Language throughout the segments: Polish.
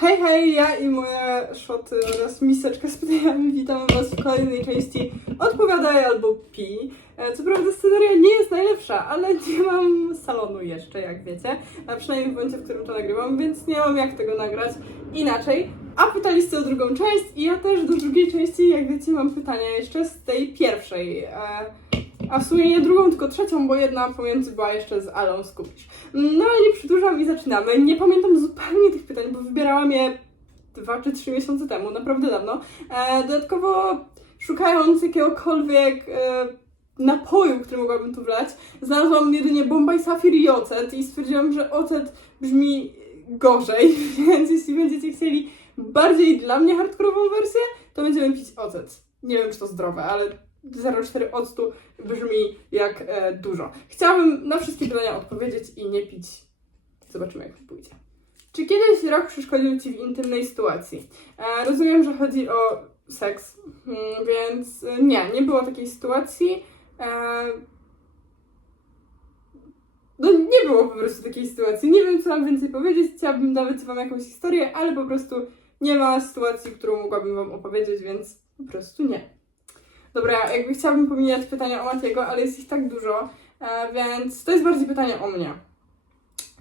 Hej, hej, ja i moje szoty oraz miseczka z pytaniami witam Was w kolejnej części Odpowiadaj albo pi. E, Co prawda scenaria nie jest najlepsza, ale nie mam salonu jeszcze, jak wiecie, a przynajmniej w momencie, w którym to nagrywam, więc nie mam jak tego nagrać inaczej. A pytaliście o drugą część i ja też do drugiej części, jak wiecie, mam pytania jeszcze z tej pierwszej. E, A w sumie nie drugą, tylko trzecią, bo jedna pomiędzy była jeszcze z Alą Skupisz. No ale nie przedłużam i zaczynamy. Nie pamiętam zupełnie tych pytań, bo wybierałam je dwa czy trzy miesiące temu, naprawdę dawno. E, dodatkowo szukając jakiegokolwiek e, napoju, który mogłabym tu wlać, znalazłam jedynie Bombay Safir i ocet i stwierdziłam, że ocet brzmi gorzej, więc jeśli będziecie chcieli bardziej dla mnie hardkorową wersję, to będziemy pić ocet. Nie wiem, czy to zdrowe, ale 0,4 octu brzmi jak e, dużo. Chciałabym na wszystkie pytania odpowiedzieć i nie pić. Zobaczymy, jak to pójdzie. Czy kiedyś rok przeszkodził Ci w intymnej sytuacji? E, rozumiem, że chodzi o seks, mm, więc e, nie, nie było takiej sytuacji. E, no nie było po prostu takiej sytuacji. Nie wiem, co mam więcej powiedzieć. Chciałabym nawet Wam jakąś historię, ale po prostu nie ma sytuacji, którą mogłabym Wam opowiedzieć, więc po prostu nie. Dobra, jakby chciałabym pomijać pytania o Matiego, ale jest ich tak dużo, e, więc to jest bardziej pytanie o mnie.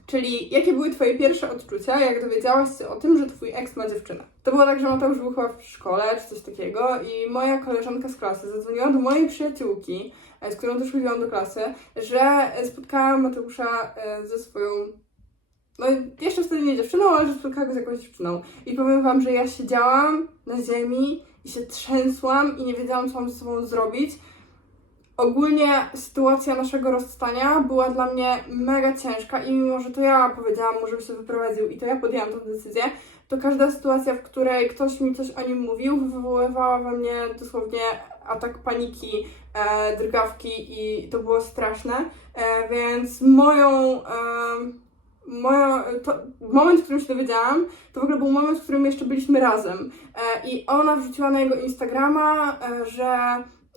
Czyli jakie były Twoje pierwsze odczucia, jak dowiedziałaś się o tym, że Twój ex ma dziewczynę? To było tak, że Mateusz był chyba w szkole czy coś takiego i moja koleżanka z klasy zadzwoniła do mojej przyjaciółki, e, z którą też chodziłam do klasy, że spotkałam Mateusza e, ze swoją no jeszcze wtedy nie dziewczyną, ale że spotkała go z jakąś dziewczyną. I powiem wam, że ja siedziałam na ziemi i się trzęsłam i nie wiedziałam, co mam ze sobą zrobić. Ogólnie sytuacja naszego rozstania była dla mnie mega ciężka i mimo, że to ja powiedziałam mu, żeby się wyprowadził i to ja podjęłam tę decyzję, to każda sytuacja, w której ktoś mi coś o nim mówił, wywoływała we mnie dosłownie atak paniki, e, drgawki i to było straszne. E, więc moją... E, moja, to, moment, w którym się dowiedziałam, to w ogóle był moment, w którym jeszcze byliśmy razem. E, I ona wrzuciła na jego Instagrama, e, że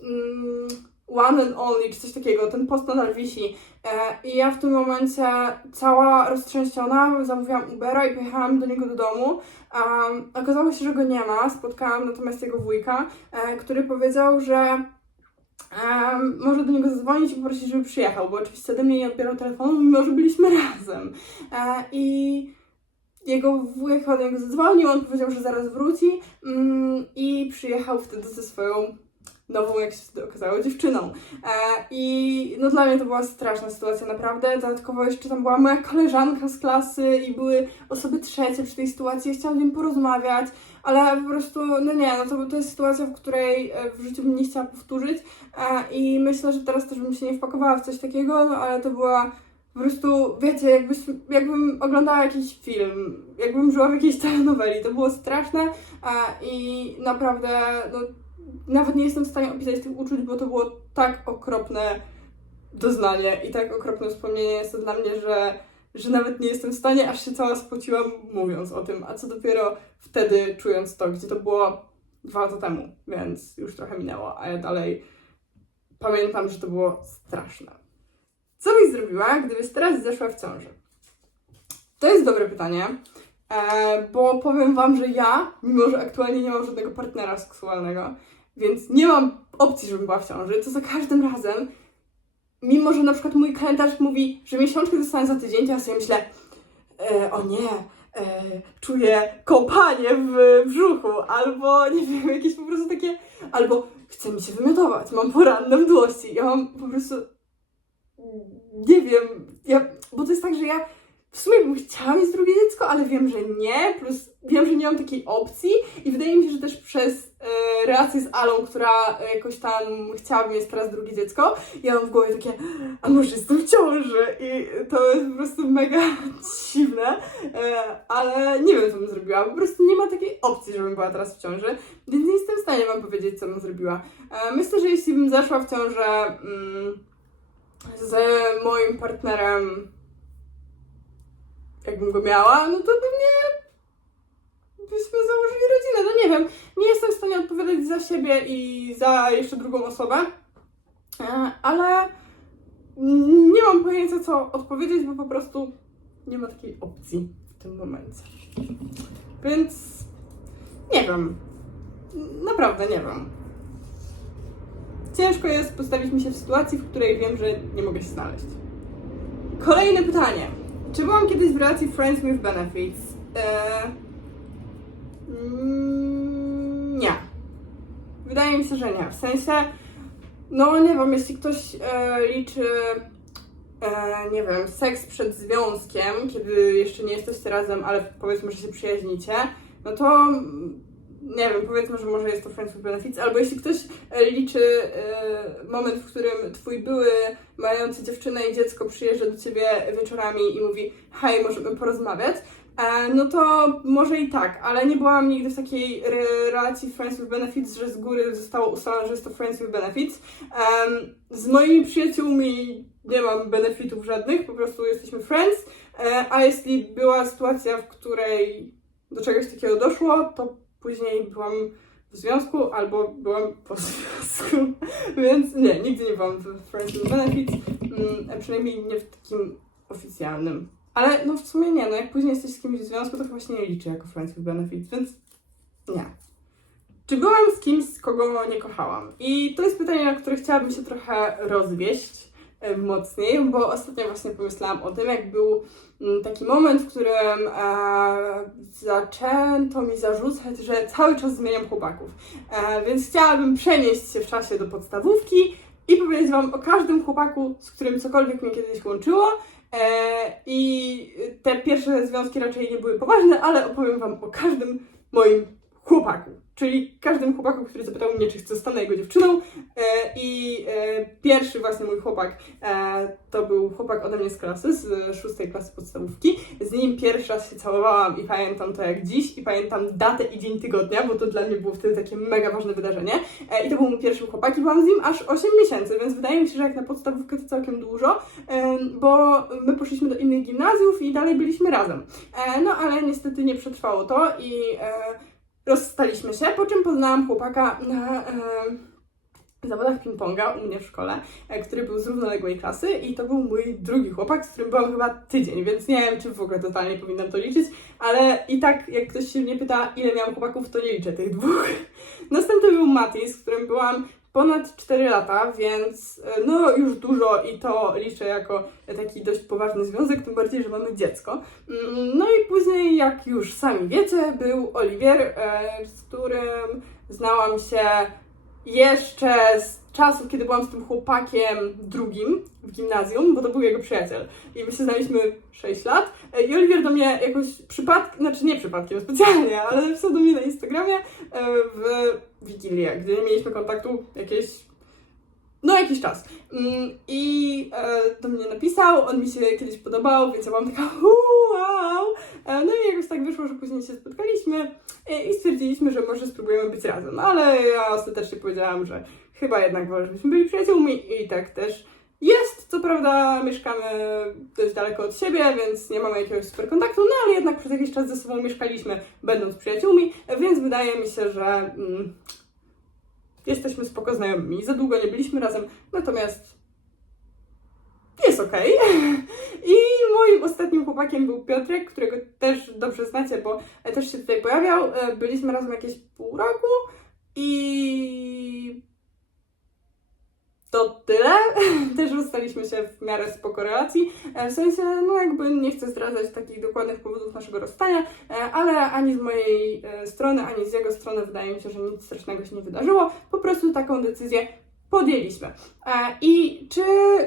mm, one and only, czy coś takiego, ten post nadal wisi. E, I ja w tym momencie cała roztrzęsiona zamówiłam Ubera i pojechałam do niego do domu. Um, okazało się, że go nie ma. Spotkałam natomiast jego wujka, e, który powiedział, że Może do niego zadzwonić i poprosić, żeby przyjechał, bo oczywiście ode mnie nie odbierał telefonu, mimo że byliśmy razem. E, I jego wujek do niego zadzwonił, on powiedział, że zaraz wróci mm, i przyjechał wtedy ze swoją nową, jak się okazało, dziewczyną. E, I no dla mnie to była straszna sytuacja, naprawdę. Dodatkowo jeszcze tam była moja koleżanka z klasy i były osoby trzecie przy tej sytuacji. Ja chciałam z nim porozmawiać, ale po prostu, no nie, no to, to jest sytuacja, w której e, w życiu bym nie chciała powtórzyć. E, I myślę, że teraz też bym się nie wpakowała w coś takiego, no ale to była po prostu, wiecie, jakbyś, jakbym oglądała jakiś film, jakbym żyła w jakiejś telenoweli. To było straszne e, i naprawdę, no, nawet nie jestem w stanie opisać tych uczuć, bo to było tak okropne doznanie i tak okropne wspomnienie jest to dla mnie, że, że nawet nie jestem w stanie, aż się cała spociłam mówiąc o tym, a co dopiero wtedy czując to, gdzie to było dwa lata temu, więc już trochę minęło, a ja dalej pamiętam, że to było straszne. Co byś zrobiła, gdybyś teraz zeszła w ciąży? To jest dobre pytanie, e, bo powiem Wam, że ja, mimo że aktualnie nie mam żadnego partnera seksualnego, więc nie mam opcji, żebym była w ciąży, to za każdym razem, mimo że na przykład mój kalendarz mówi, że miesiączkę dostanę za tydzień, to ja sobie myślę, e, o nie, e, czuję kąpanie w brzuchu, albo nie wiem, jakieś po prostu takie, albo chce mi się wymiotować, mam poranne mdłości, ja mam po prostu, nie wiem, ja, bo to jest tak, że ja w sumie bym chciała mieć drugie dziecko, ale wiem, że nie, plus wiem, że nie mam takiej opcji i wydaje mi się, że też przez e, relację z Alą, która jakoś tam chciała mieć teraz drugie dziecko, ja mam w głowie takie, a może jestem w ciąży i to jest po prostu mega dziwne, e, ale nie wiem, co bym zrobiła, po prostu nie ma takiej opcji, żebym była teraz w ciąży, więc nie jestem w stanie wam powiedzieć, co bym zrobiła. E, myślę, że jeśli bym zaszła w ciążę mm, z moim partnerem jakbym go miała, no to pewnie byśmy założyli rodzinę. No nie wiem, nie jestem w stanie odpowiadać za siebie i za jeszcze drugą osobę, e, ale nie mam pojęcia, co odpowiedzieć, bo po prostu nie ma takiej opcji w tym momencie. Więc nie wiem. Naprawdę nie wiem. Ciężko jest postawić mi się w sytuacji, w której wiem, że nie mogę się znaleźć. Kolejne pytanie. Czy byłam kiedyś w relacji Friends with Benefits? Eee, mm, nie. Wydaje mi się, że nie. W sensie, no nie wiem, jeśli ktoś e, liczy, e, nie wiem, seks przed związkiem, kiedy jeszcze nie jesteście razem, ale powiedzmy, że się przyjaźnicie, no to nie wiem, powiedzmy, że może jest to Friends with Benefits, albo jeśli ktoś e, liczy e, moment, w którym twój były mający dziewczynę i dziecko przyjeżdża do ciebie wieczorami i mówi hej, możemy porozmawiać, e, no to może i tak, ale nie byłam nigdy w takiej re- relacji Friends with Benefits, że z góry zostało ustalone, że jest to Friends with Benefits. Z moimi przyjaciółmi nie mam benefitów żadnych, po prostu jesteśmy friends, e, a jeśli była sytuacja, w której do czegoś takiego doszło, to później byłam w związku albo byłam po związku, więc nie, nigdy nie byłam w Friends with Benefits, mm, przynajmniej nie w takim oficjalnym. Ale no w sumie nie, no jak później jesteś z kimś w związku, to chyba się nie liczy jako Friends with Benefits, więc nie. Czy byłam z kimś, kogo nie kochałam? I to jest pytanie, na które chciałabym się trochę rozwieść mocniej, bo ostatnio właśnie pomyślałam o tym, jak był mm, taki moment, w którym e, zaczęto mi zarzucać, że cały czas zmieniam chłopaków. E, więc chciałabym przenieść się w czasie do podstawówki i powiedzieć Wam o każdym chłopaku, z którym cokolwiek mnie kiedyś łączyło. E, I te pierwsze związki raczej nie były poważne, ale opowiem Wam o każdym moim chłopaku. Czyli każdym chłopaku, który zapytał mnie, czy zostanę jego dziewczyną. E, I e, pierwszy właśnie mój chłopak e, to był chłopak ode mnie z klasy, z szóstej klasy podstawówki. Z nim pierwszy raz się całowałam i pamiętam to jak dziś. I pamiętam datę i dzień tygodnia, bo to dla mnie było wtedy takie mega ważne wydarzenie. I to był mój pierwszy chłopak i byłam z nim aż 8 miesięcy, więc wydaje mi się, że jak na podstawówkę to całkiem dużo, bo my poszliśmy do innych gimnazjów i dalej byliśmy razem. No ale niestety nie przetrwało to i rozstaliśmy się, po czym poznałam chłopaka na e, zawodach ping-ponga u mnie w szkole, e, który był z równoległej klasy i to był mój drugi chłopak, z którym byłam chyba tydzień, więc nie wiem, czy w ogóle totalnie powinnam to liczyć, ale i tak jak ktoś się mnie pyta, ile miałam chłopaków, to nie liczę tych dwóch. Następny był Mati, z którym byłam ponad 4 lata, więc e, no już dużo i to liczę jako taki dość poważny związek, tym bardziej, że mamy dziecko. Mm, No i później, jak już sami wiecie, był Oliwier, e, z którym znałam się jeszcze z czasu, kiedy byłam z tym chłopakiem drugim w gimnazjum, bo to był jego przyjaciel. I my się znaliśmy 6 lat. I Oliwier do mnie jakoś przypadkiem, znaczy nie przypadkiem specjalnie, ale wpisał do mnie na Instagramie e, w Wigilię, gdzie nie mieliśmy kontaktu jakieś no, jakiś czas. Mm, I e, do mnie napisał, on mi się kiedyś podobał, więc ja byłam taka wow! E, no i jakoś tak wyszło, że później się spotkaliśmy e, i stwierdziliśmy, że może spróbujemy być razem. Ale ja ostatecznie powiedziałam, że chyba jednak wolę, żebyśmy byli przyjaciółmi i tak też jest. Co prawda mieszkamy dość daleko od siebie, więc nie mamy jakiegoś super kontaktu, no ale jednak przez jakiś czas ze sobą mieszkaliśmy, będąc przyjaciółmi, więc wydaje mi się, że... Mm, jesteśmy spoko znajomymi. Za długo nie byliśmy razem, natomiast jest okej. I moim ostatnim chłopakiem był Piotrek, którego też dobrze znacie, bo też się tutaj pojawiał. E, Byliśmy razem jakieś pół roku i to tyle. Też rozstaliśmy się w miarę spoko relacji. E, W sensie, no jakby nie chcę zdradzać takich dokładnych powodów naszego rozstania, e, ale ani z mojej e, strony, ani z jego strony wydaje mi się, że nic strasznego się nie wydarzyło. Po prostu taką decyzję podjęliśmy. I czy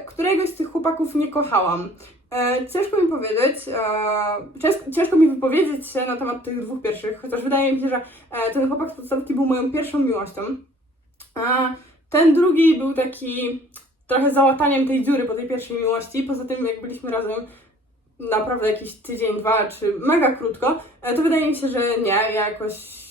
któregoś z tych chłopaków nie kochałam? Ciężko mi powiedzieć, ciężko, mi wypowiedzieć się na temat tych dwóch pierwszych, chociaż wydaje mi się, że ten chłopak z podstawki był moją pierwszą miłością. Ten drugi był taki trochę załataniem tej dziury po tej pierwszej miłości. Poza tym, jak byliśmy razem naprawdę jakiś tydzień, dwa, czy mega krótko, e, to wydaje mi się, że nie, ja jakoś.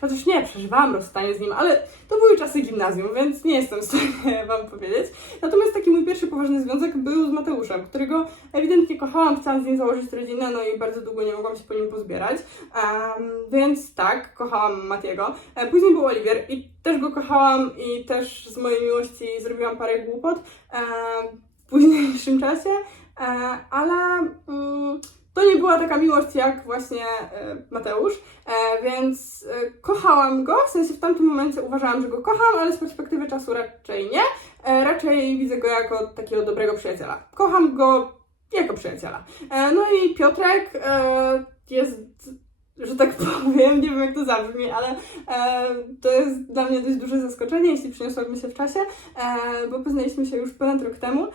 Chociaż nie, przeżywałam rozstanie z nim, ale to były czasy gimnazjum, więc nie jestem w stanie Wam powiedzieć. Natomiast taki mój pierwszy poważny związek był z Mateuszem, którego ewidentnie kochałam, chciałam z nim założyć rodzinę, no i bardzo długo nie mogłam się po nim pozbierać. Em, więc tak, kochałam Matiego. E, Później był Oliwier i też go kochałam i też z mojej miłości zrobiłam parę głupot e, w późniejszym czasie, e, ale mm, to nie była taka miłość jak właśnie e, Mateusz, e, więc e, kochałam go, w sensie w tamtym momencie uważałam, że go kocham, ale z perspektywy czasu raczej nie. Raczej widzę go jako takiego dobrego przyjaciela. Kocham go jako przyjaciela. No i Piotrek jest, że tak powiem, nie wiem jak to zabrzmi, ale e, to jest dla mnie dość duże zaskoczenie, jeśli przeniosłabym się w czasie, e, bo poznaliśmy się już ponad rok temu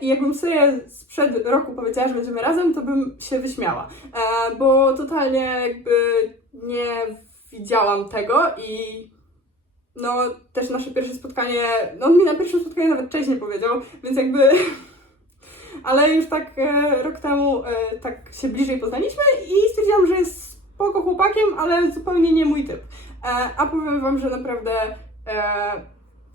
i jakbym sobie sprzed roku powiedziała, że będziemy razem, to bym się wyśmiała, e, bo totalnie jakby nie widziałam tego i no też nasze pierwsze spotkanie, no on mi na pierwszym spotkaniu nawet cześć nie powiedział, więc jakby ale już tak e, rok temu e, tak się bliżej poznaliśmy i stwierdziłam, że jest spoko chłopakiem, ale zupełnie nie mój typ. E, a powiem wam, że naprawdę e,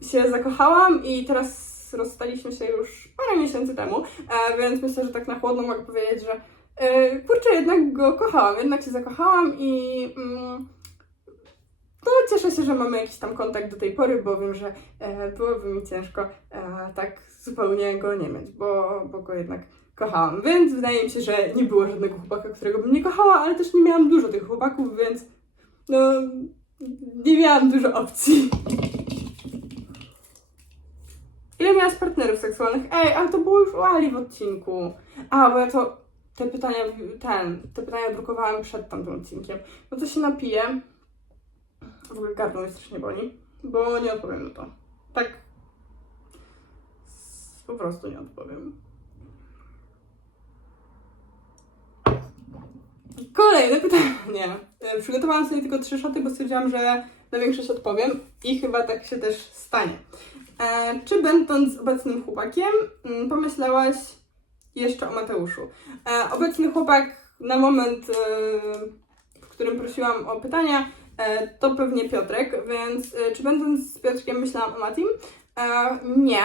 się zakochałam i teraz rozstaliśmy się już parę miesięcy temu, e, więc myślę, że tak na chłodno mogę powiedzieć, że e, kurczę, jednak go kochałam, jednak się zakochałam i mm, no cieszę się, że mamy jakiś tam kontakt do tej pory, bo wiem, że e, byłoby mi ciężko tak zupełnie go nie mieć, bo, bo go jednak kochałam. Więc wydaje mi się, że nie było żadnego chłopaka, którego bym nie kochała, ale też nie miałam dużo tych chłopaków, więc no nie miałam dużo opcji. Ile miałaś partnerów seksualnych? Ej, ale to było już u Ali w odcinku. A, bo ja to te pytania, ten, te pytania drukowałam przed tamtym odcinkiem. No to się napiję. W ogóle gardło mnie strasznie boli, bo nie odpowiem na to. Tak. Po prostu nie odpowiem. Kolejne pytanie. E, Przygotowałam sobie tylko trzy szoty, bo stwierdziłam, że na większość odpowiem i chyba tak się też stanie. E, czy będąc obecnym chłopakiem, mm, pomyślałaś jeszcze o Mateuszu? E, obecny chłopak na moment, e, w którym prosiłam o pytania, to pewnie Piotrek, więc czy będąc z Piotrkiem myślałam o Matim? Nie.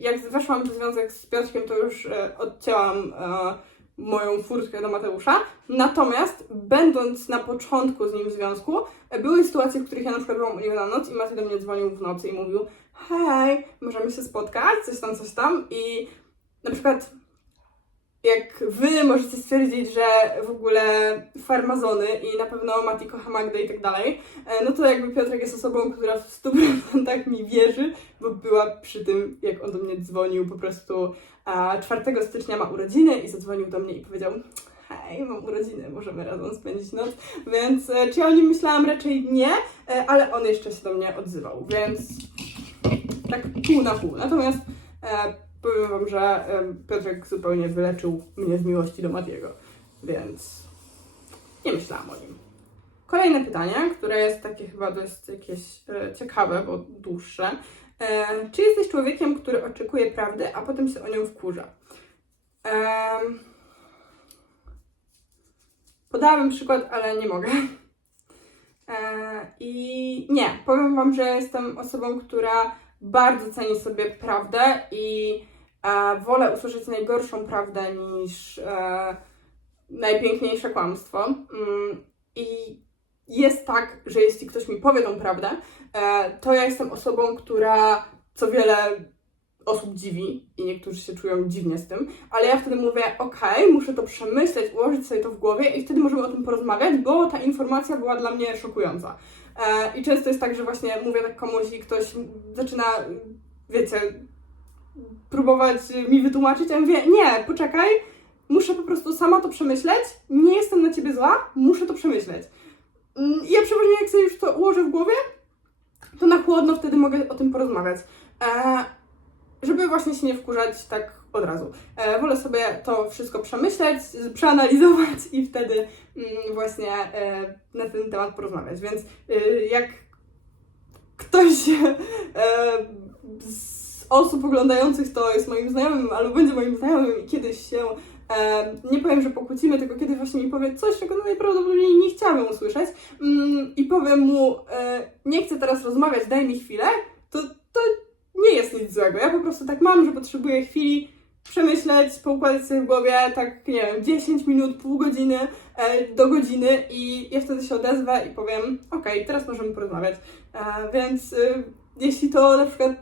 Jak weszłam w związek z Piotrkiem, to już odcięłam moją furtkę do Mateusza. Natomiast, będąc na początku z nim w związku, były sytuacje, w których ja na przykład byłam u niego na noc i Matej do mnie dzwonił w nocy i mówił hej, możemy się spotkać, coś tam, coś tam i na przykład jak wy możecie stwierdzić, że w ogóle farmazony i na pewno Mati kocha Magdę i tak dalej, e, no to jakby Piotrek jest osobą, która w 100% mi wierzy, bo była przy tym, jak on do mnie dzwonił po prostu a 4 stycznia ma urodziny i zadzwonił do mnie i powiedział hej, mam urodziny, możemy razem spędzić noc, więc e, czy ja o nim myślałam? Raczej nie, e, ale on jeszcze się do mnie odzywał, więc tak pół na pół. Natomiast powiem wam, że Piotrek zupełnie wyleczył mnie z miłości do Matiego, więc nie myślałam o nim. Kolejne pytanie, które jest takie chyba dość jakieś e, ciekawe, bo dłuższe. E, czy jesteś człowiekiem, który oczekuje prawdy, a potem się o nią wkurza? Podałabym przykład, ale nie mogę. E, I nie, powiem Wam, że jestem osobą, która bardzo ceni sobie prawdę i wolę usłyszeć najgorszą prawdę niż e, najpiękniejsze kłamstwo. Mm, I jest tak, że jeśli ktoś mi powie tą prawdę, e, to ja jestem osobą, która co wiele osób dziwi i niektórzy się czują dziwnie z tym, ale ja wtedy mówię, okej, muszę to przemyśleć, ułożyć sobie to w głowie i wtedy możemy o tym porozmawiać, bo ta informacja była dla mnie szokująca. E, I często jest tak, że właśnie mówię tak komuś i ktoś zaczyna, wiecie, próbować mi wytłumaczyć, a ja mówię, nie, poczekaj, muszę po prostu sama to przemyśleć, nie jestem na ciebie zła, muszę to przemyśleć. Mm, I ja przeważnie jak sobie już to ułożę w głowie, to na chłodno wtedy mogę o tym porozmawiać. E, żeby właśnie się nie wkurzać tak od razu. E, wolę sobie to wszystko przemyśleć, przeanalizować i wtedy mm, właśnie e, na ten temat porozmawiać. Więc e, jak ktoś e, z osób oglądających to jest moim znajomym albo będzie moim znajomym i kiedyś się e, nie powiem, że pokłócimy, tylko kiedyś właśnie mi powie coś, czego najprawdopodobniej nie chciałabym usłyszeć mm, i powiem mu, e, nie chcę teraz rozmawiać, daj mi chwilę, to, to nie jest nic złego. Ja po prostu tak mam, że potrzebuję chwili przemyśleć, poukładać sobie w głowie, tak nie wiem, 10 minut, pół godziny e, do godziny i ja wtedy się odezwę i powiem, okej, teraz możemy porozmawiać. Więc jeśli to na przykład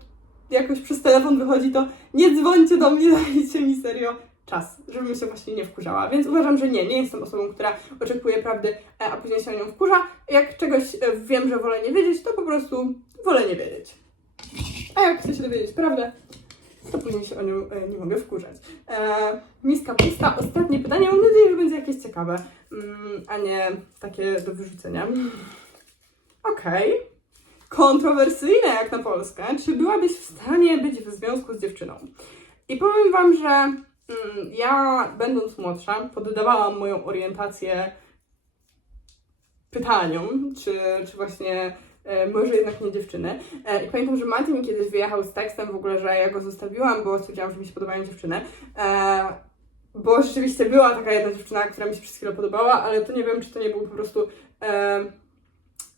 jakoś przez telefon wychodzi, to nie dzwońcie do mnie, dajcie mi serio czas, żebym się właśnie nie wkurzała. Więc uważam, że nie, nie jestem osobą, która oczekuje prawdy, e, a później się o nią wkurza. Jak czegoś e, wiem, że wolę nie wiedzieć, to po prostu wolę nie wiedzieć. A jak chcę się dowiedzieć prawdę, to później się o nią e, nie mogę wkurzać. E, miska pusta, ostatnie pytanie, mam nadzieję, że będzie jakieś ciekawe, mm, a nie takie do wyrzucenia. Okej. Kontrowersyjne jak na Polskę. Czy byłabyś w stanie być w związku z dziewczyną? I powiem Wam, że mm, ja, będąc młodsza, poddawałam moją orientację pytaniom, czy, czy właśnie e, może jednak nie dziewczyny. E, I pamiętam, że Maty mi kiedyś wyjechał z tekstem w ogóle, że ja go zostawiłam, bo stwierdziłam, że mi się podobają dziewczyny. E, bo rzeczywiście była taka jedna dziewczyna, która mi się przez chwilę podobała, ale to nie wiem, czy to nie był po prostu. E,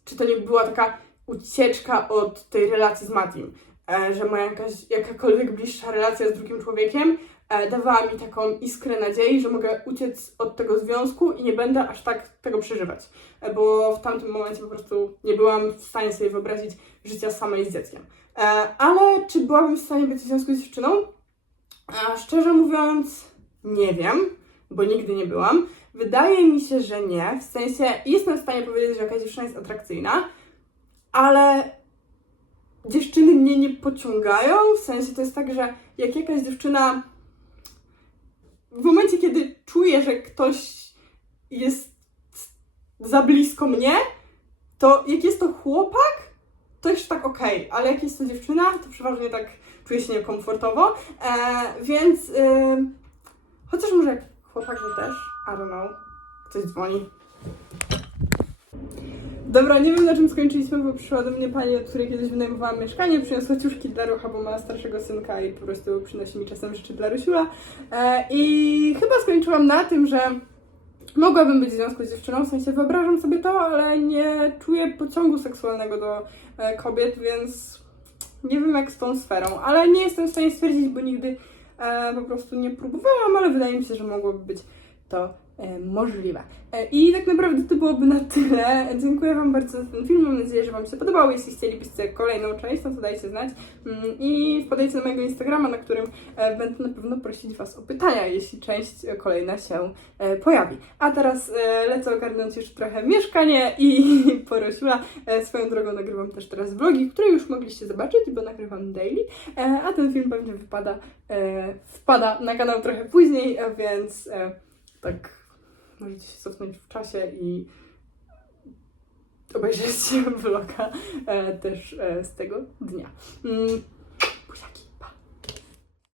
czy to nie była taka ucieczka od tej relacji z Matim. E, że moja jakaś, jakakolwiek bliższa relacja z drugim człowiekiem e, dawała mi taką iskrę nadziei, że mogę uciec od tego związku i nie będę aż tak tego przeżywać. E, bo w tamtym momencie po prostu nie byłam w stanie sobie wyobrazić życia samej z dzieckiem. Ale czy byłabym w stanie być w związku z dziewczyną? Szczerze mówiąc, nie wiem, bo nigdy nie byłam. Wydaje mi się, że nie. W sensie jestem w stanie powiedzieć, że jakaś dziewczyna jest atrakcyjna, ale dziewczyny mnie nie pociągają. W sensie to jest tak, że jak jakaś dziewczyna w momencie, kiedy czuję, że ktoś jest za blisko mnie, to jak jest to chłopak, to jeszcze tak okej, ale jak jest to dziewczyna, to przeważnie tak czuję się niekomfortowo. E, więc e, chociaż może chłopak to też, I don't know. Ktoś dzwoni. Dobra, nie wiem na czym skończyliśmy, bo przyszła do mnie pani, od której kiedyś wynajmowałam mieszkanie, przyniosła ciuszki dla Rucha, bo ma starszego synka i po prostu przynosi mi czasem rzeczy dla Rusiula. E, I chyba skończyłam na tym, że mogłabym być w związku z dziewczyną, w sensie wyobrażam sobie to, ale nie czuję pociągu seksualnego do e, kobiet, więc nie wiem jak z tą sferą, ale nie jestem w stanie stwierdzić, bo nigdy e, po prostu nie próbowałam, ale wydaje mi się, że mogłoby być to możliwe. E, I tak naprawdę to byłoby na tyle. Dziękuję Wam bardzo za ten film. Mam nadzieję, że Wam się podobał. Jeśli chcielibyście kolejną część, no to dajcie znać. Mm, I wpadajcie na mojego Instagrama, na którym e, będę na pewno prosić Was o pytania, jeśli część e, kolejna się e, pojawi. A teraz e, lecę ogarnąć jeszcze trochę mieszkanie i porosiła. E, Swoją drogą nagrywam też teraz vlogi, które już mogliście zobaczyć, bo nagrywam daily. E, A ten film pewnie wypada, e, wpada na kanał trochę później, e, więc e, tak możecie się cofnąć w czasie i obejrzeć vloga e, też e, z tego dnia. Mm,